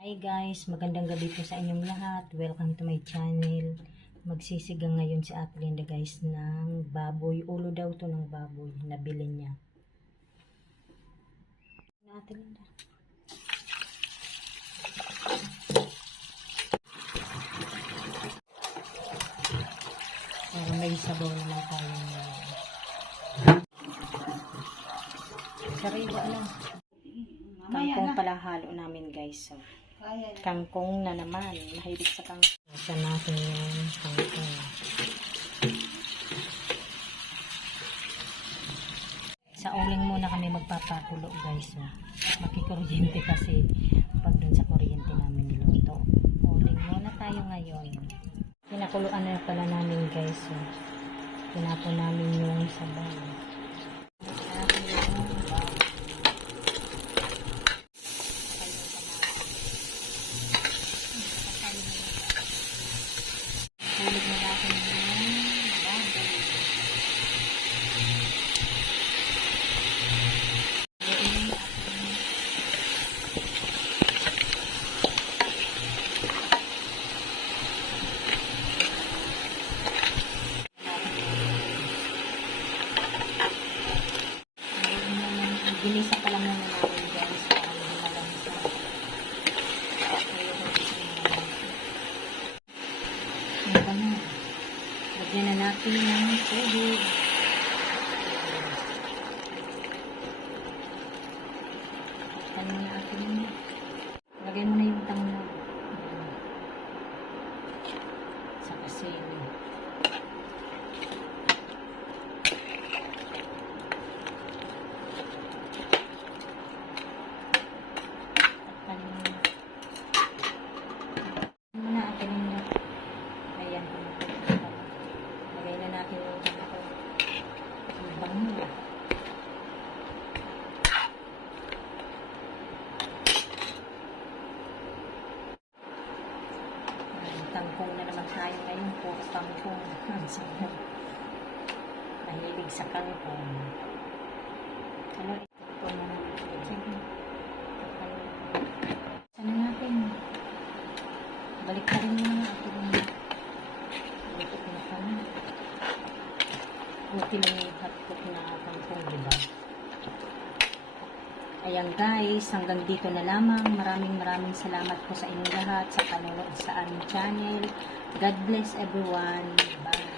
Hi guys, magandang gabi po sa inyong lahat. Welcome to my channel. Magsisigang ngayon si Ate Linda guys ng baboy. Ulo daw to ng baboy. Nabili niya. Ate Linda. Pero may sabaw naman tayo ngayon. Sariwa lang. Kangkong pala halo namin guys. So, kangkong na naman. Mahilig sa kangkong. Isa natin yung kangkong. Sa uling muna kami magpapakulo guys. So, makikuryente kasi pag dun sa kuryente namin niluto. Uling muna tayo ngayon. Pinakuluan na pala namin guys. So, pinapon namin yung sabaw. Hulog na natin yung baboy. Ginisa pa lang muna natin guys para hindi malamisa. Lagyan na natin ng tubig. Takpan mo na natin. Lagyan mo na yung tanglad. Sa asin. Takpan mo na. Takpan mo na atin yung ayan. Lagay na natin yung tanglad. Ang bango. Kangkong na naman tayo ngayon po. Kangkong. Mahilig sa kangkong. Ano ito na natin? Sige. Sana natin. Balik na rin muna natin. Ito na kami. Buti lang yung hotpot na kangkong, diba? Ayan guys, hanggang dito na lamang. Maraming salamat po sa inyong lahat sa panonood sa aming channel. God bless everyone. Bye.